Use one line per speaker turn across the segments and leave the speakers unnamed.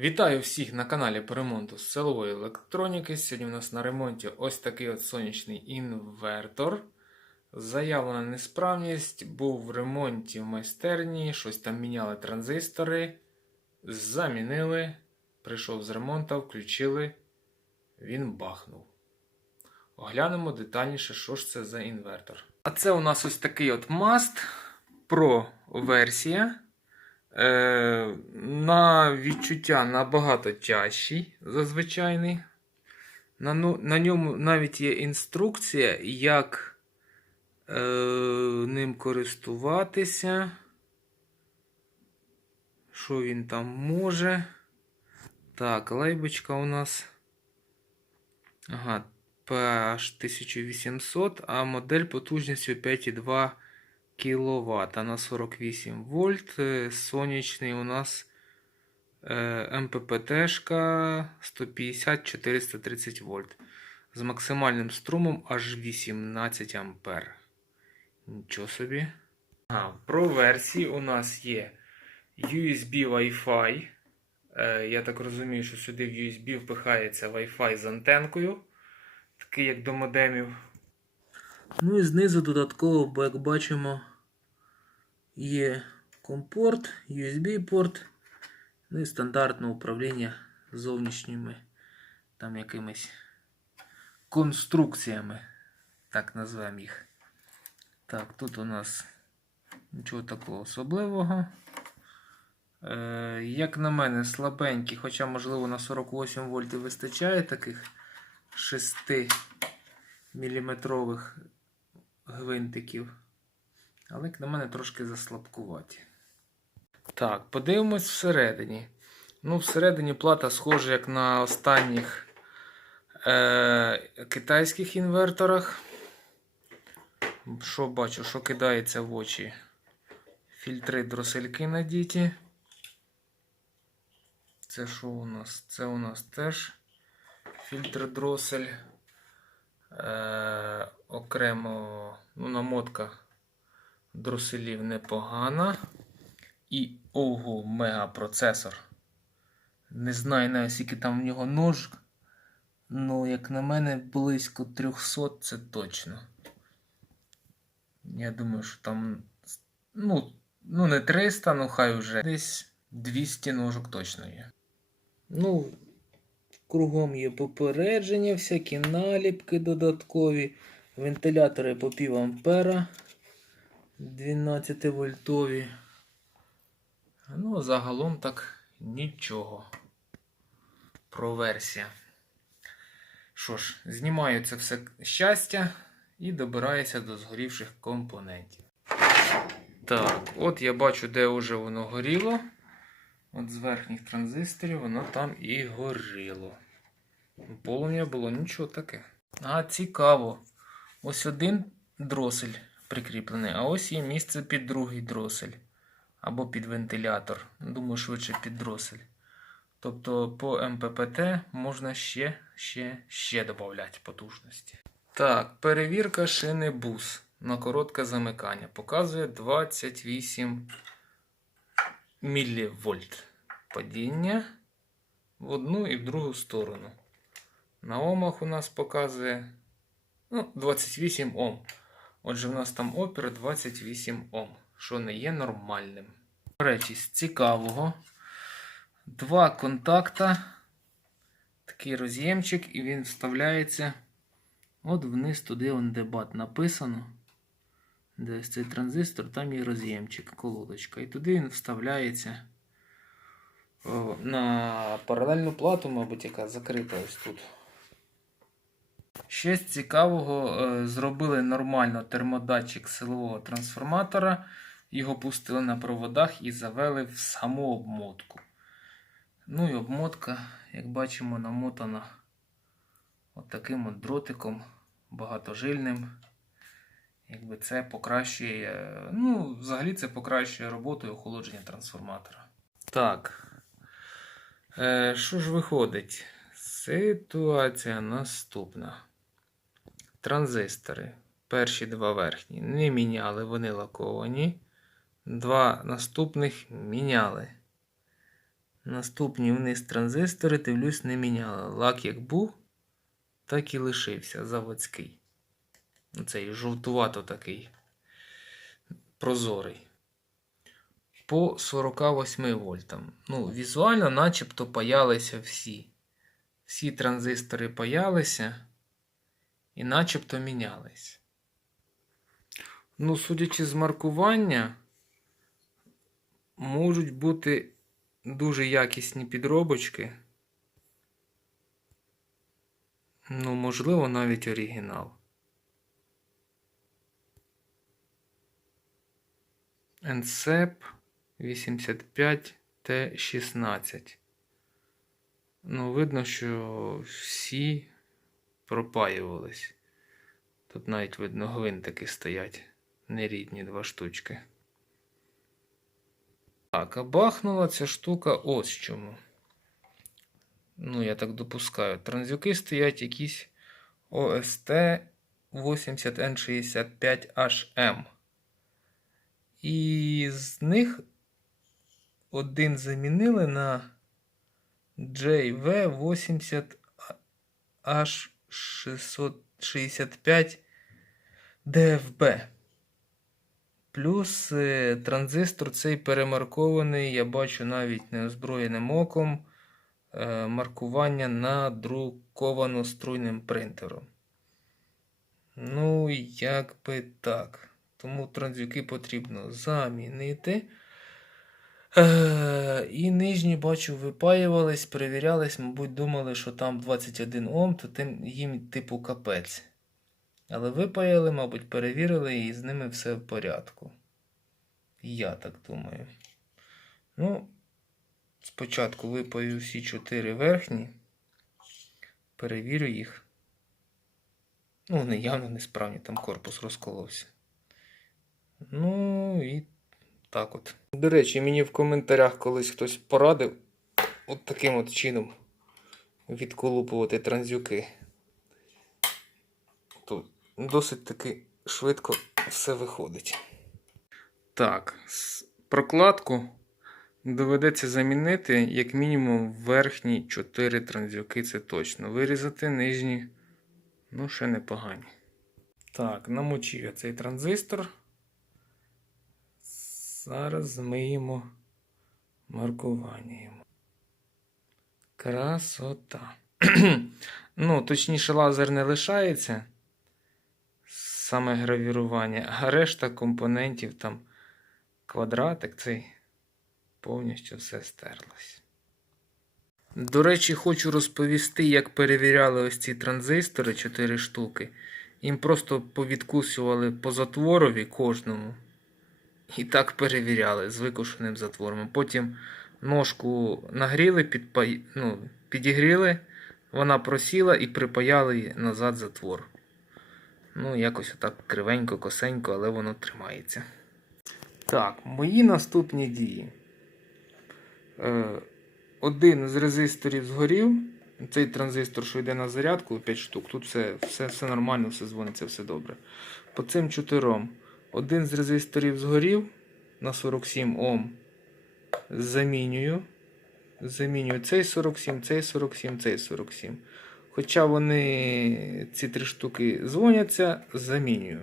Вітаю всіх на каналі по ремонту силової електроніки. Сьогодні у нас на ремонті ось такий от сонячний інвертор. Заявлена несправність, був в ремонті в майстерні, щось там міняли транзистори, замінили, прийшов з ремонту, включили, він бахнув. Оглянемо детальніше, що ж це за інвертор. А це у нас ось такий от маст Pro версія. Е, на відчуття набагато тяжчий за звичайний. На, ну- на ньому навіть є інструкція, як е, ним користуватися. Що він там може. Так, лейбочка у нас. Ага, PH 1800, а модель потужністю 5,2 кВт на 48 вольт. Е, Сонячний у нас е, МППТшка 150-430 вольт. З максимальним струмом аж 18 ампер. Нічого собі. А, про версії у нас є USB Wi-Fi. Е, я так розумію, що сюди в USB впихається Wi-Fi з антенкою, такий як до модемів. Ну і знизу додатково, як бачимо, є компорт, USB-порт, ну і стандартне управління зовнішніми там якимись конструкціями, так назвемо їх. Так, тут у нас нічого такого особливого. Е, як на мене, слабенький, хоча, можливо, на 48 вольт вистачає таких 6 міліметрових гвинтиків. Але, як на мене, трошки заслабкуваті. Так, подивимось всередині. Ну, всередині плата схожа, як на останніх е- китайських інверторах. Що бачу, що кидається в очі? Фільтри дросельки надіті. Це що у нас? Це у нас теж фільтр дросель. Е, окремо ну, намотка дроселів непогана. І ого, мегапроцесор. Не знаю навіть скільки там в нього ножок. Ну, як на мене, близько 300 це точно. Я думаю, що там. Ну, ну не 300, ну хай вже десь 200 ножок точно є. Ну, Кругом є попередження, всякі наліпки додаткові, вентилятори по пів ампера 12 вольтові. Ну, загалом так нічого. Про версія. Що ж, знімаю це все щастя і добираюся до згорівших компонентів. Так, от я бачу, де вже воно горіло. От з верхніх транзисторів воно там і горіло. Полум'я було нічого таке. А, цікаво. Ось один дросель прикріплений, а ось є місце під другий дросель. Або під вентилятор. Думаю, швидше під дросель. Тобто по МППТ можна ще, ще, ще додати потужності. Так, перевірка шини бус на коротке замикання. Показує 28 мілівольт падіння в одну і в другу сторону. На омах у нас показує ну, 28 Ом. Отже, в нас там опір 28 Ом, що не є нормальним. Речі, з цікавого. Два контакта. Такий роз'ємчик, і він вставляється от вниз туди он дебат написано. Де ось цей транзистор, там є роз'ємчик, колодочка. І туди він вставляється на паралельну плату, мабуть, яка закрита ось тут. З цікавого, е, зробили нормально термодатчик силового трансформатора. Його пустили на проводах і завели в саму обмотку. Ну і обмотка, як бачимо, намотана от таким от дротиком багатожильним. Якби це покращує. Ну, взагалі це покращує роботу і охолодження трансформатора. Так. Е, що ж виходить? Ситуація наступна. Транзистори. Перші два верхні не міняли, вони лаковані. Два наступних міняли. Наступні вниз транзистори, дивлюсь, не міняли. Лак як був, так і лишився заводський. Цей жовтувато такий прозорий. По 48 вольтам. Ну, візуально, начебто, паялися всі. Всі транзистори паялися і начебто мінялись. Ну, судячи з маркування, можуть бути дуже якісні підробочки. Ну, можливо, навіть оригінал. NSEP 85T16. Ну, видно, що всі пропаювались. Тут навіть видно гвинтики стоять. Нерідні два штучки. Так, а бахнула ця штука ось чому. Ну, я так допускаю. Транзюки стоять якісь OST 80N65HM. І з них один замінили на JV80H665 DFB. Плюс е, транзистор цей перемаркований, я бачу навіть неозброєним оком е, маркування надруковано струйним принтером. Ну, як би так. Тому транзюки потрібно замінити. Е, і нижні, бачу, випаювались, перевірялись, мабуть, думали, що там 21 Ом, то тим їм типу капець. Але випаяли, мабуть, перевірили і з ними все в порядку. Я так думаю. Ну, спочатку випаю всі 4 верхні, перевірю їх. Ну, вони явно несправні, там корпус розколовся. Ну і так от. До речі, мені в коментарях колись хтось порадив от таким от чином відколупувати транзюки. Тут досить таки швидко все виходить. Так, прокладку доведеться замінити як мінімум верхні 4 транзюки, це точно. Вирізати нижні, ну, ще непогані. Так, намочив я цей транзистор. Зараз змиємо маркування йому. Красота. ну, точніше, лазер не лишається. Саме гравірування, а решта компонентів там квадратик цей повністю все стерлось. До речі, хочу розповісти, як перевіряли ось ці транзистори 4 штуки. Їм просто повідкусювали по затворові кожному. І так перевіряли з викушеним затвором. Потім ножку нагріли, підпай... ну, підігріли, вона просіла і припаяли назад затвор. Ну, якось отак кривенько, косенько, але воно тримається. Так, мої наступні дії. Е, один з резисторів згорів. Цей транзистор, що йде на зарядку, 5 штук. Тут все, все, все нормально, все дзвониться, все добре. По цим чотирьом. Один з резисторів згорів на 47 Ом. Замінюю. Замінюю цей 47, цей 47, цей 47. Хоча вони ці три штуки дзвоняться, замінюю.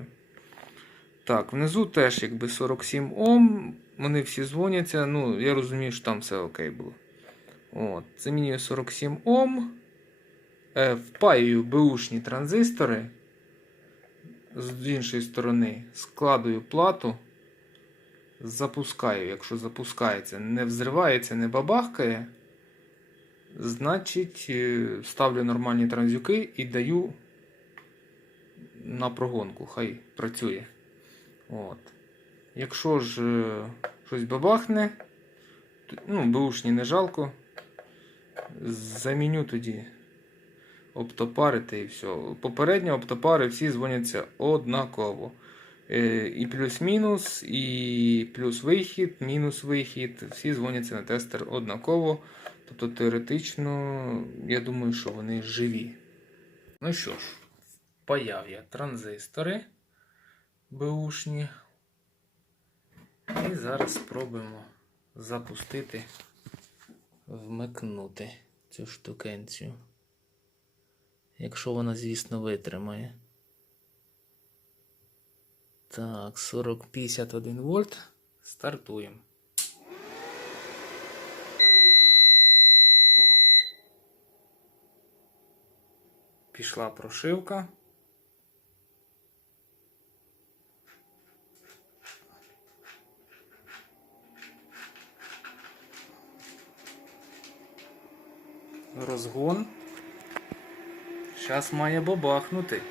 Так, внизу теж якби 47 Ом. Вони всі дзвоняться. Ну, я розумію, що там все окей було. От, Замінюю 47 Ом. Е, впаюю бушні транзистори з іншої сторони складую плату, запускаю. Якщо запускається, не взривається, не бабахкає, значить е, ставлю нормальні транзюки і даю на прогонку. Хай працює. От. Якщо ж е, щось бабахне, то, ну, бушні не жалко, заміню тоді оптопарити і все. Попередньо оптопари всі дзвоняться однаково. Е, І плюс-мінус, і плюс вихід, мінус вихід. Всі дзвоняться на тестер однаково. Тобто теоретично, я думаю, що вони живі. Ну що ж, впаяв я транзистори беушні. І зараз спробуємо запустити вмикнути цю штукенцію. Якщо вона, звісно, витримає. Так, 40-51 вольт. Стартуємо. Пішла прошивка. Розгон. Зараз має бабахнути.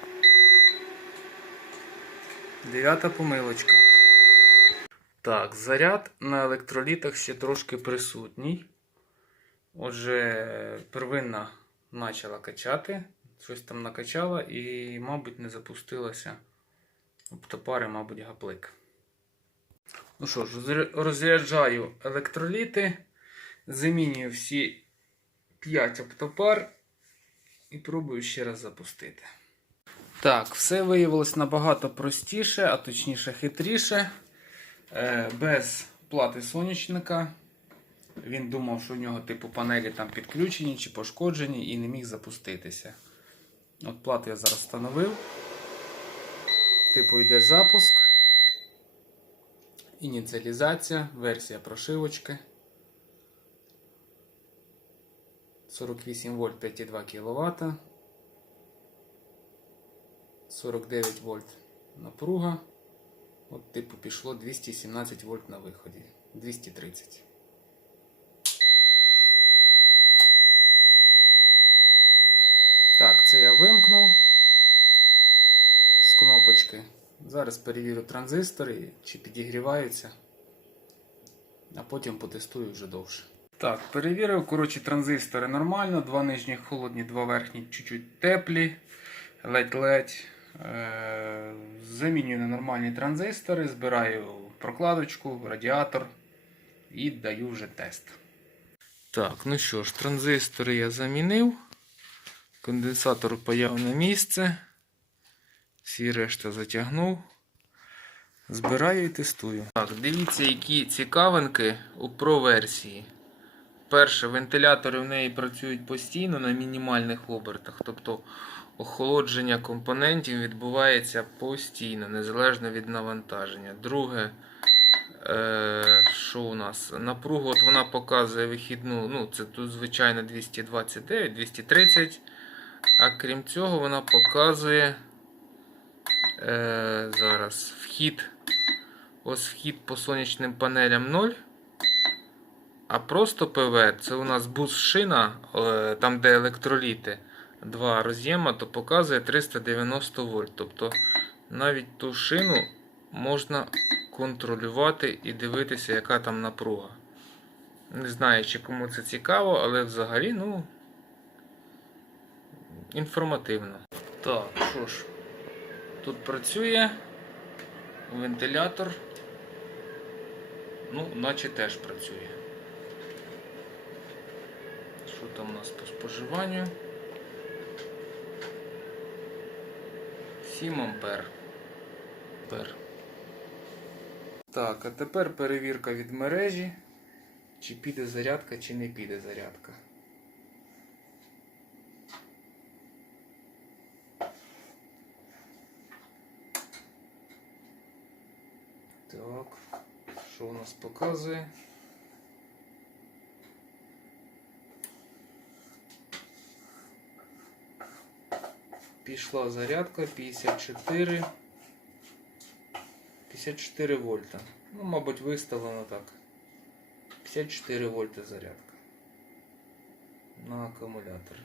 Дев'ята помилочка. Так, заряд на електролітах ще трошки присутній. Отже, первинна почала качати, щось там накачала і, мабуть, не запустилася оптопари, мабуть, гаплик. Ну що ж, розряджаю електроліти, замінюю всі 5 оптопар і пробую ще раз запустити. Так, все виявилось набагато простіше, а точніше хитріше. Е, без плати сонячника. Він думав, що в нього типу панелі там підключені чи пошкоджені і не міг запуститися. От плату я зараз встановив. Типу йде запуск. Ініціалізація, версія прошивочки. 48 вольт 5,2 кВт. 49 вольт напруга. От типу пішло 217 вольт на виході. 230. Так, це я вимкнув з кнопочки. Зараз перевірю транзистори, чи підігріваються, а потім потестую вже довше. Так, перевірив. Коротше, транзистори нормально. Два нижніх холодні, два верхні чуть-чуть теплі. Ледь-ледь. Е, Замінюю на нормальні транзистори, збираю прокладочку, радіатор і даю вже тест. Так, ну що ж, транзистори я замінив. Конденсатор паяв на місце. Всі решта затягнув. Збираю і тестую. Так, дивіться, які цікавинки у Pro версії. Перше, вентилятори в неї працюють постійно на мінімальних обертах. Тобто охолодження компонентів відбувається постійно, незалежно від навантаження. Друге, е, що у нас? Напругу от вона показує вихідну. Ну, це тут, звичайно, 229, 230. А крім цього, вона показує е, зараз вхід. Ось вхід по сонячним панелям 0. А просто ПВ це у нас бус-шина, е, там де електроліти, два роз'єма, то показує 390 вольт. Тобто навіть ту шину можна контролювати і дивитися, яка там напруга. Не знаю, чи кому це цікаво, але взагалі, ну, інформативно. Так, що ж, тут працює вентилятор. Ну, наче теж працює. Що там у нас по споживанню? 7 ампер. Ампер. Так, а тепер перевірка від мережі. Чи піде зарядка, чи не піде зарядка. Так, що у нас показує? Пішла зарядка 54. 54 вольта. Ну, мабуть, виставлено так. 54 вольта зарядка. На акумулятор.